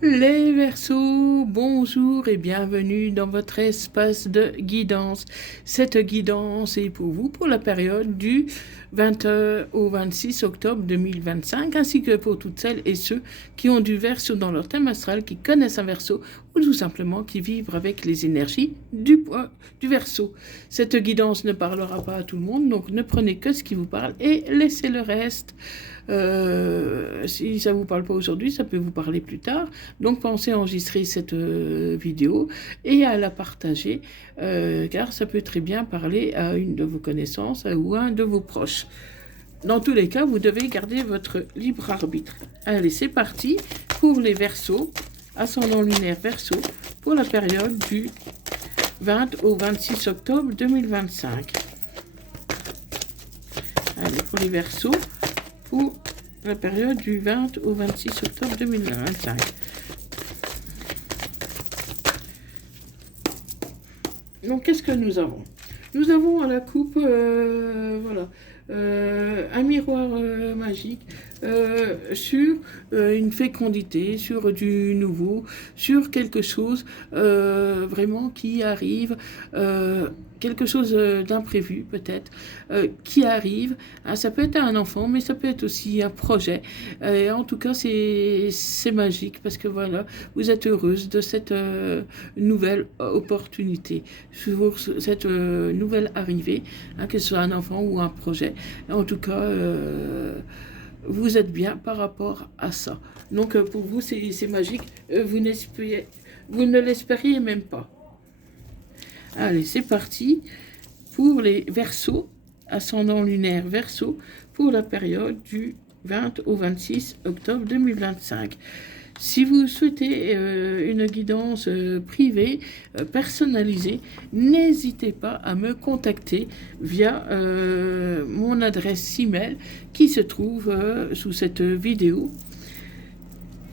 Les Verseaux, bonjour et bienvenue dans votre espace de guidance. Cette guidance est pour vous pour la période du 20 au 26 octobre 2025, ainsi que pour toutes celles et ceux qui ont du Verseau dans leur thème astral, qui connaissent un Verseau ou tout simplement qui vivent avec les énergies du Verseau. Cette guidance ne parlera pas à tout le monde, donc ne prenez que ce qui vous parle et laissez le reste. Si ça ne vous parle pas aujourd'hui, ça peut vous parler plus tard. Donc pensez à enregistrer cette vidéo et à la partager, car ça peut très bien parler à une de vos connaissances ou à un de vos proches. Dans tous les cas, vous devez garder votre libre arbitre. Allez, c'est parti pour les Verseaux, ascendant lunaire Verseau, pour la période du 20 au 26 octobre 2025. Allez, pour les Verseaux, pour la période du 20 au 26 octobre 2025. Donc, qu'est-ce que nous avons? Nous avons à la coupe, voilà, un miroir magique sur une fécondité, sur du nouveau, sur quelque chose vraiment qui arrive, quelque chose d'imprévu peut-être, qui arrive. Hein, ça peut être un enfant, mais ça peut être aussi un projet. Et en tout cas, c'est magique parce que voilà, vous êtes heureuse de cette nouvelle opportunité, sur cette nouvelle arrivée, hein, que ce soit un enfant ou un projet. En tout cas, vous êtes bien par rapport à ça. Donc pour vous, c'est magique. Vous ne l'espériez même pas. Allez, c'est parti pour les Verseaux, ascendant lunaire Verseau, pour la période du 20 au 26 octobre 2025. Si vous souhaitez une guidance privée, personnalisée, n'hésitez pas à me contacter via mon adresse email qui se trouve sous cette vidéo,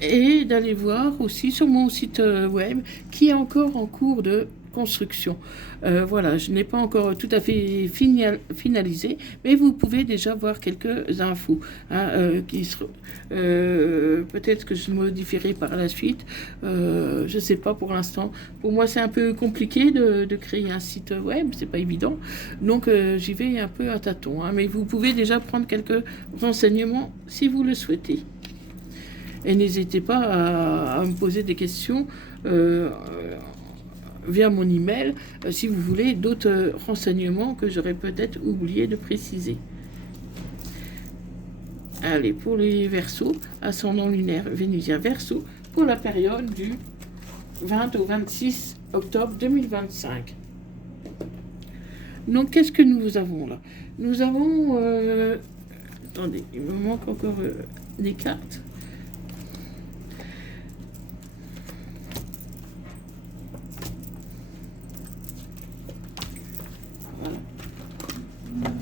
et d'aller voir aussi sur mon site web qui est encore en cours de construction. Voilà, je n'ai pas encore tout à fait finalisé, mais vous pouvez déjà voir quelques infos, hein, peut-être que je modifierai par la suite. Je ne sais pas pour l'instant. Pour moi, c'est un peu compliqué de créer un site web, c'est pas évident. Donc, j'y vais un peu à tâtons, hein, mais vous pouvez déjà prendre quelques renseignements si vous le souhaitez. Et n'hésitez pas à me poser des questions via mon email si vous voulez d'autres renseignements que j'aurais peut-être oublié de préciser. Allez, pour les Verseaux, ascendant lunaire vénusien Verseau, pour la période du 20 au 26 octobre 2025. Donc, qu'est-ce que nous avons là? Nous avons... attendez, il me manque encore des cartes.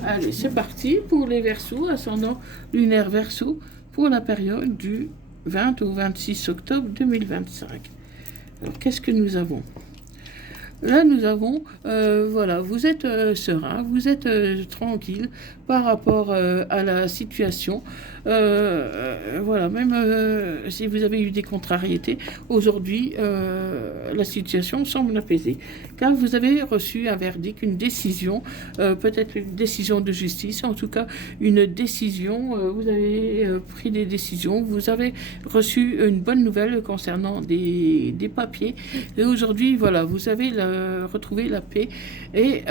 Allez, c'est parti pour les Verseaux, ascendant lunaire Verseau, pour la période du 20 au 26 octobre 2025. Alors, qu'est-ce que nous avons? Là, nous avons, voilà, vous êtes serein, vous êtes tranquille par rapport à la situation. Voilà, même si vous avez eu des contrariétés, aujourd'hui, la situation semble apaisée. Car vous avez reçu un verdict, une décision, peut-être une décision de justice, en tout cas une décision, vous avez pris des décisions, vous avez reçu une bonne nouvelle concernant des papiers. Et aujourd'hui, voilà, vous avez retrouvé la paix et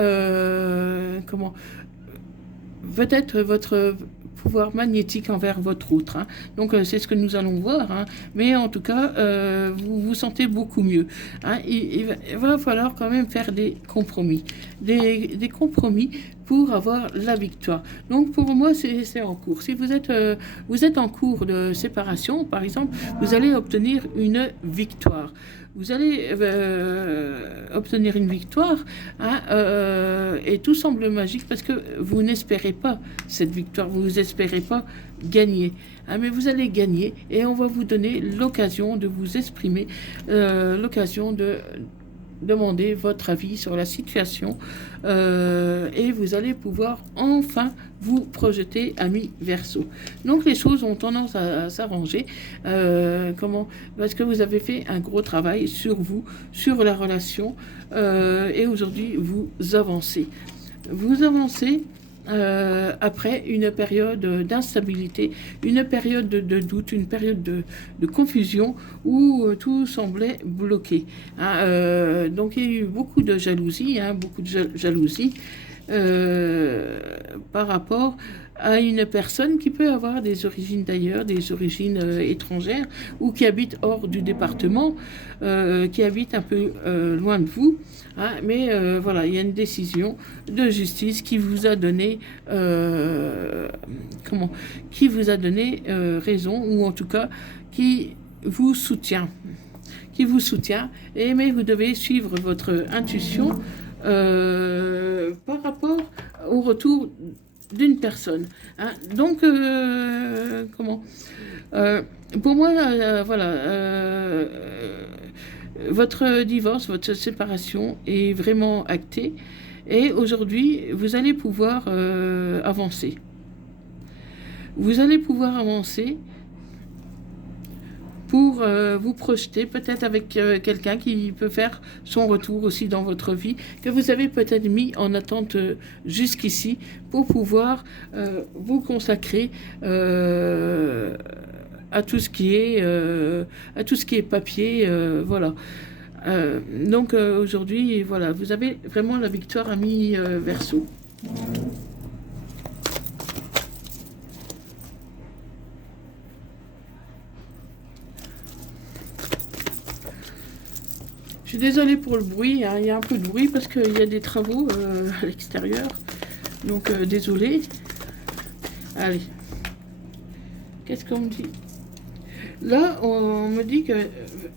peut-être votre pouvoir magnétique envers votre autre. Hein. Donc c'est ce que nous allons voir. Hein. Mais en tout cas, vous vous sentez beaucoup mieux. Hein. Il va falloir quand même faire des compromis. Des compromis pour avoir la victoire. Donc pour moi, c'est en cours. Si vous êtes en cours de séparation, par exemple, vous allez obtenir une victoire. Vous allez obtenir une victoire, hein, et tout semble magique parce que vous n'espérez pas cette victoire, vous n'espérez pas gagner. Hein, mais vous allez gagner et on va vous donner l'occasion de vous exprimer, l'occasion demander votre avis sur la situation et vous allez pouvoir enfin vous projeter, amis Verseau. Donc les choses ont tendance à s'arranger. Comment? Parce que vous avez fait un gros travail sur vous, sur la relation, et aujourd'hui vous avancez. Vous avancez après une période d'instabilité, une période de doute, une période de confusion où tout semblait bloqué. Hein, donc il y a eu beaucoup de jalousie, beaucoup de jalousie par rapport à une personne qui peut avoir des origines d'ailleurs, des origines étrangères, ou qui habite hors du département, qui habite un peu loin de vous. Hein, mais voilà, il y a une décision de justice qui vous a donné qui vous a donné raison, ou en tout cas qui vous soutient. Mais vous devez suivre votre intuition par rapport au retour d'une personne. Hein. Donc, pour moi, votre divorce, votre séparation est vraiment actée. Et aujourd'hui, vous allez pouvoir avancer. Vous allez pouvoir avancer pour vous projeter peut-être avec quelqu'un qui peut faire son retour aussi dans votre vie, que vous avez peut-être mis en attente jusqu'ici pour pouvoir vous consacrer à tout ce qui est papier, voilà. Donc aujourd'hui, voilà, vous avez vraiment la victoire, ami Verseau. Je suis désolée pour le bruit, hein, il y a un peu de bruit parce qu'il y a des travaux à l'extérieur. Donc désolée. Allez. Qu'est-ce qu'on me dit? Là, on me dit que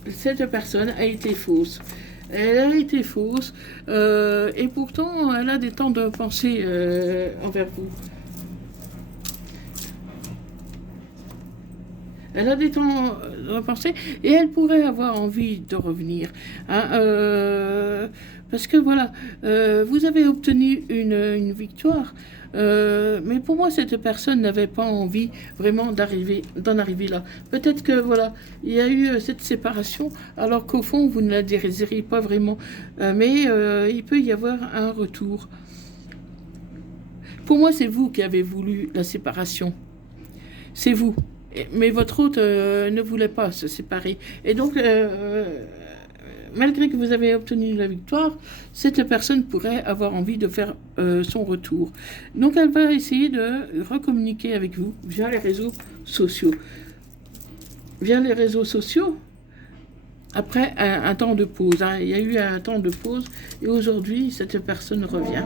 cette personne a été fausse. Elle a été fausse et pourtant elle a des temps de pensée envers vous. Elle a des temps de penser et elle pourrait avoir envie de revenir. Hein, parce que voilà, vous avez obtenu une victoire. Mais pour moi, cette personne n'avait pas envie vraiment d'en arriver là. Peut-être que voilà, il y a eu cette séparation, alors qu'au fond, vous ne la désirez pas vraiment. Mais il peut y avoir un retour. Pour moi, c'est vous qui avez voulu la séparation. C'est vous. Mais votre hôte ne voulait pas se séparer. Et donc, malgré que vous avez obtenu la victoire, cette personne pourrait avoir envie de faire son retour. Donc, elle va essayer de recommuniquer avec vous via les réseaux sociaux. Via les réseaux sociaux, après un temps de pause. Hein. Il y a eu un temps de pause et aujourd'hui, cette personne revient.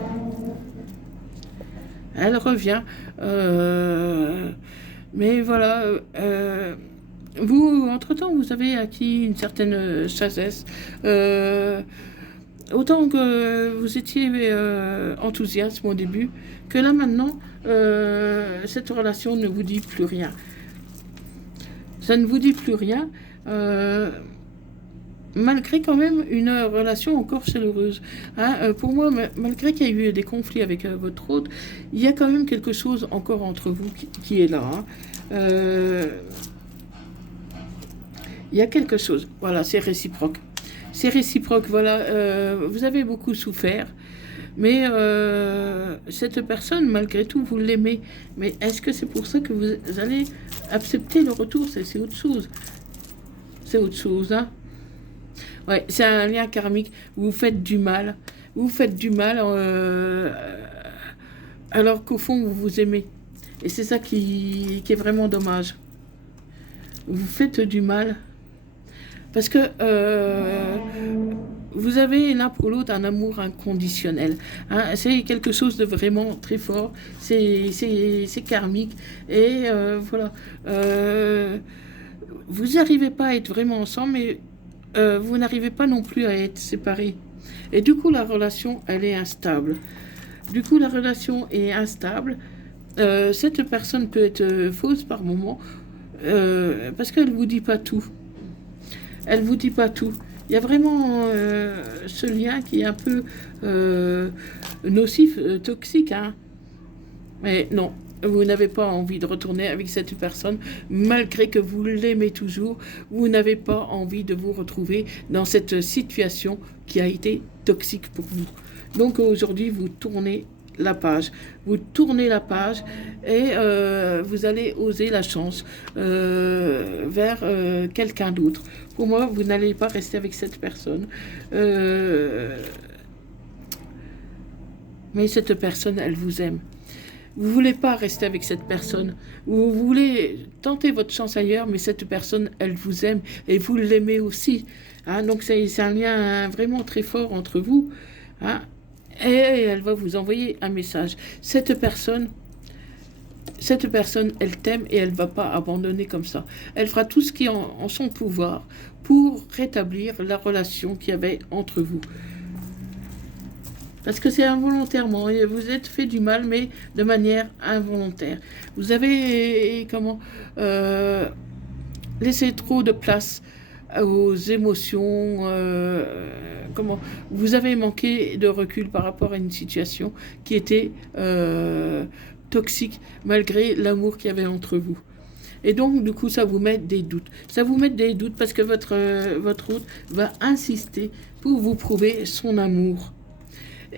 Elle revient. Mais voilà, vous, entre-temps, vous avez acquis une certaine sagesse. Autant que vous étiez enthousiaste au début, que là maintenant, cette relation ne vous dit plus rien. Ça ne vous dit plus rien, malgré quand même une relation encore chaleureuse. Hein, pour moi, malgré qu'il y a eu des conflits avec votre hôte, il y a quand même quelque chose encore entre vous qui est là. Hein. Il y a quelque chose. Voilà, c'est réciproque. C'est réciproque, voilà. Vous avez beaucoup souffert, mais cette personne, malgré tout, vous l'aimez. Mais est-ce que c'est pour ça que vous allez accepter le retour? C'est autre chose. C'est autre chose, hein. Ouais, c'est un lien karmique. Vous faites du mal. Vous faites du mal alors qu'au fond, vous vous aimez. Et c'est ça qui est vraiment dommage. Vous faites du mal. Parce que vous avez l'un pour l'autre un amour inconditionnel. Hein. C'est quelque chose de vraiment très fort. C'est karmique. Et voilà. Vous n'arrivez pas à être vraiment ensemble, mais vous n'arrivez pas non plus à être séparés. Et du coup, la relation, elle est instable. Du coup, la relation est instable. Cette personne peut être fausse par moment parce qu'elle ne vous dit pas tout. Elle vous dit pas tout. Il y a vraiment ce lien qui est un peu nocif, toxique, hein. Mais non, vous n'avez pas envie de retourner avec cette personne, malgré que vous l'aimez toujours. Vous n'avez pas envie de vous retrouver dans cette situation qui a été toxique pour vous. Donc aujourd'hui, vous tournez la page. Vous tournez la page et vous allez oser la chance vers quelqu'un d'autre. Pour moi, vous n'allez pas rester avec cette personne. Mais cette personne, elle vous aime. Vous ne voulez pas rester avec cette personne. Vous voulez tenter votre chance ailleurs, mais cette personne, elle vous aime et vous l'aimez aussi. Hein, donc c'est un lien vraiment très fort entre vous. Hein, et elle va vous envoyer un message. Cette personne, elle t'aime et elle ne va pas abandonner comme ça. Elle fera tout ce qui est en son pouvoir pour rétablir la relation qu'il y avait entre vous. Parce que c'est involontairement, vous êtes fait du mal, mais de manière involontaire. Vous avez, laissé trop de place aux émotions, vous avez manqué de recul par rapport à une situation qui était toxique, malgré l'amour qu'il y avait entre vous. Et donc, du coup, ça vous met des doutes. Ça vous met des doutes parce que votre hôte va insister pour vous prouver son amour.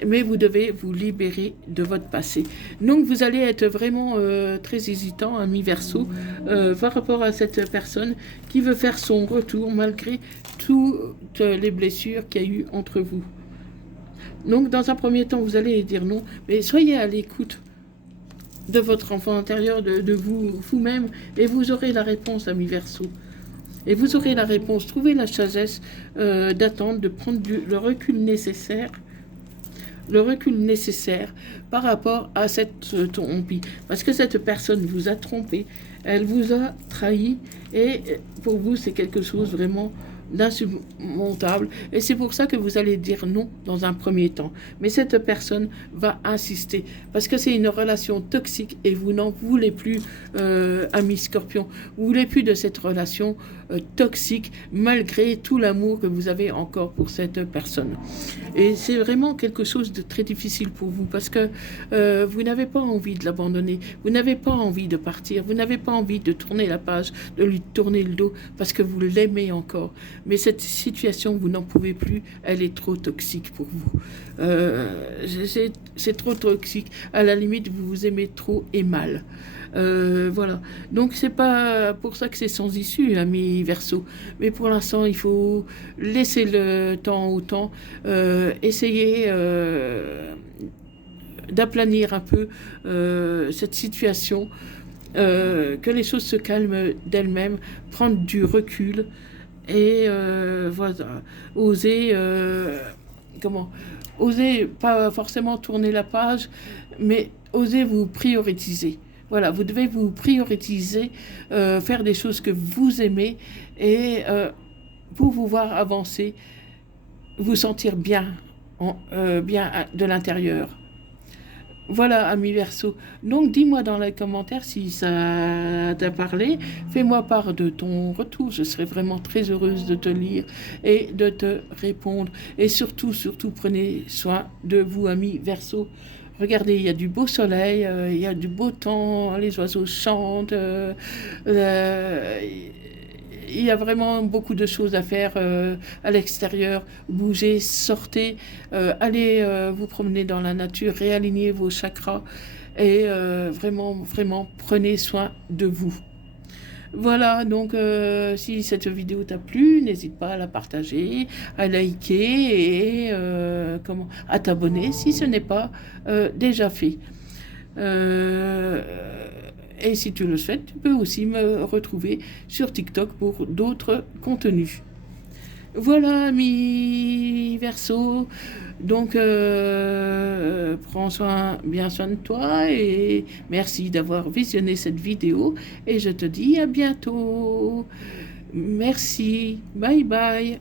Mais vous devez vous libérer de votre passé. Donc vous allez être vraiment très hésitant, ami Verseau, par rapport à cette personne qui veut faire son retour malgré toutes les blessures qu'il y a eu entre vous. Donc dans un premier temps, vous allez dire non, mais soyez à l'écoute de votre enfant intérieur, de vous-même, et vous aurez la réponse, ami Verseau. Et vous aurez la réponse. Trouvez la sagesse d'attendre, de prendre le recul nécessaire par rapport à cette tromperie. Parce que cette personne vous a trompé, elle vous a trahi, et pour vous, c'est quelque chose vraiment d'insurmontable. Et c'est pour ça que vous allez dire non dans un premier temps. Mais cette personne va insister, parce que c'est une relation toxique et vous n'en voulez plus, ami Scorpion. Vous voulez plus de cette relation toxique, malgré tout l'amour que vous avez encore pour cette personne. Et c'est vraiment quelque chose de très difficile pour vous, parce que vous n'avez pas envie de l'abandonner, vous n'avez pas envie de partir, vous n'avez pas envie de tourner la page, de lui tourner le dos, parce que vous l'aimez encore. Mais cette situation, vous n'en pouvez plus, elle est trop toxique pour vous. C'est trop toxique. À la limite, vous vous aimez trop et mal. Voilà. Donc, c'est pas pour ça que c'est sans issue, ami Verseau. Mais pour l'instant, il faut laisser le temps au temps, essayer d'aplanir un peu cette situation, que les choses se calment d'elles-mêmes, prendre du recul. Et voilà, oser, oser pas forcément tourner la page, mais oser vous prioriser. Voilà, vous devez vous prioriser, faire des choses que vous aimez, et pour pouvoir avancer, vous sentir bien, bien de l'intérieur. Voilà, ami Verseau. Donc, dis-moi dans les commentaires si ça t'a parlé. Fais-moi part de ton retour. Je serai vraiment très heureuse de te lire et de te répondre. Et surtout, prenez soin de vous, ami Verseau. Regardez, il y a du beau soleil, il y a du beau temps, les oiseaux chantent. Il y a vraiment beaucoup de choses à faire à l'extérieur. Bougez, sortez, allez vous promener dans la nature, réalignez vos chakras, et vraiment, prenez soin de vous. Voilà, donc si cette vidéo t'a plu, n'hésite pas à la partager, à liker, et à t'abonner si ce n'est pas déjà fait. Et si tu le souhaites, tu peux aussi me retrouver sur TikTok pour d'autres contenus. Voilà, ami Verseau. Donc, prends bien soin de toi, et merci d'avoir visionné cette vidéo. Et je te dis à bientôt. Merci. Bye bye.